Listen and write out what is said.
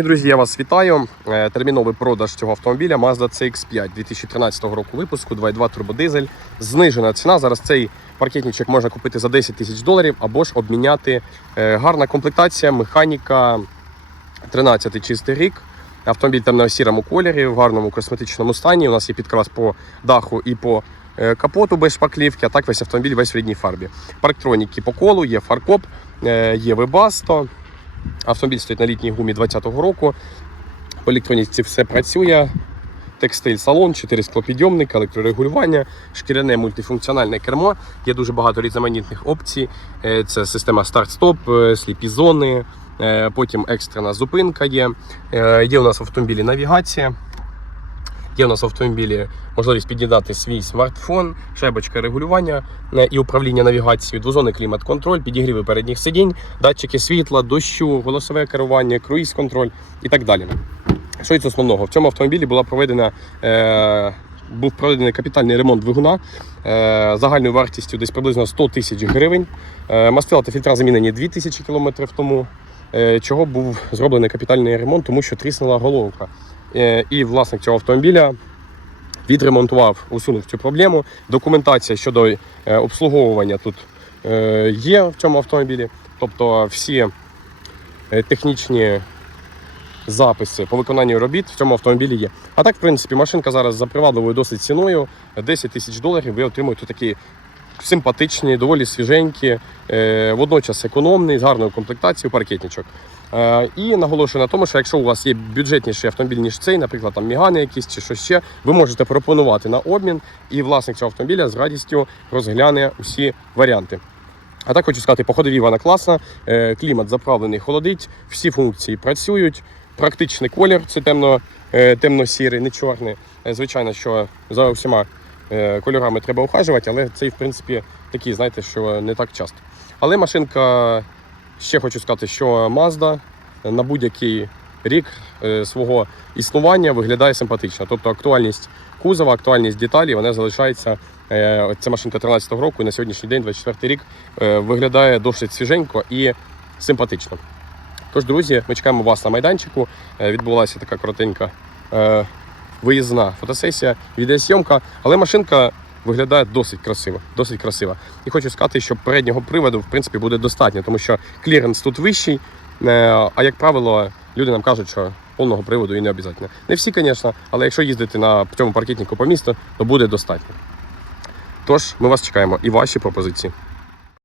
Друзі, я вас вітаю. Е, Терміновий продаж цього автомобіля Mazda CX-5 2013 року випуску, 2.2 турбодизель. Знижена ціна. Зараз цей паркетничок можна купити за 10 тисяч доларів або ж обміняти. Е, Гарна комплектація, механіка 13 чистий рік. Автомобіль темно-сірому кольорі, в гарному косметичному стані. У нас є підкрас по даху і по е, капоту без шпаклівки, а так весь автомобіль весь в рідній фарбі. Парктроніки по колу, є фаркоп, є вебасто. Автомобіль стоїть на літній гумі 2020 року. По електроніці все працює. Текстиль салон, 4 склопідйомника, електрорегулювання, шкіряне мультифункціональне кермо. Є дуже багато різноманітних опцій. Е, Це система старт-стоп, е, сліпі зони, е, потім екстрена зупинка є. Є у нас в автомобілі навігація. Є у нас в автомобілі можливість під'єднати свій смартфон, шайбочка регулювання е, і управління навігацією, двозонний клімат-контроль, підігріви передніх сидінь, датчики світла, дощу, голосове керування, круїз-контроль і так далі. Що із основного? В цьому автомобілі була проведена, е, був проведений капітальний ремонт двигуна е, загальною вартістю десь приблизно 100 тисяч гривень. Е, мастила та фільтра замінені 2 тисячі кілометрів тому. Е, чого був зроблений капітальний ремонт, тому що тріснула головка. Е, і власник цього автомобіля відремонтував, усунув цю проблему. Документація щодо е, обслуговування тут е, є в цьому автомобілі. Тобто всі технічні записи по виконанню робіт в цьому автомобілі є. А так, в принципі, машинка зараз за привабливою досить ціною. 10 тисяч доларів ви отримуєте такі симпатичні, доволі свіженькі, водночас економний, з гарною комплектацією паркетничок. Е, І наголошую на тому, що якщо у вас є бюджетніший автомобіль, ніж цей, наприклад, там Мігани якісь чи що ще, ви можете пропонувати на обмін, і власник цього автомобіля з радістю розгляне усі варіанти. А так хочу сказати, по ходові вона класна, е, клімат заправлений, холодить, всі функції працюють. Практичний колір це темно, е, темно-сірий, не чорний. Звичайно, що за всіма е, кольорами треба ухажувати, але цей, в принципі, такий, знаєте, що не так часто. Але машинка, ще хочу сказати, що Mazda на будь-який рік е, свого існування виглядає симпатично. Тобто актуальність кузова, актуальність деталей, вона залишається. е, Це машинка 13-го року, і на сьогоднішній день, 24 рік, е, виглядає досить свіженько і симпатично. Тож, друзі, ми чекаємо вас на майданчику. Відбулася така коротенька виїзна фотосесія, відеозйомка, але машинка виглядає досить красиво. Досить красиво. І хочу сказати, що переднього приводу в принципі буде достатньо, тому що кліренс тут вищий. е, А як правило, люди нам кажуть, що повного приводу і не обов'язково. Не всі, звісно, але якщо їздити на цьому паркетнику по місту, то буде достатньо. Тож ми вас чекаємо і ваші пропозиції.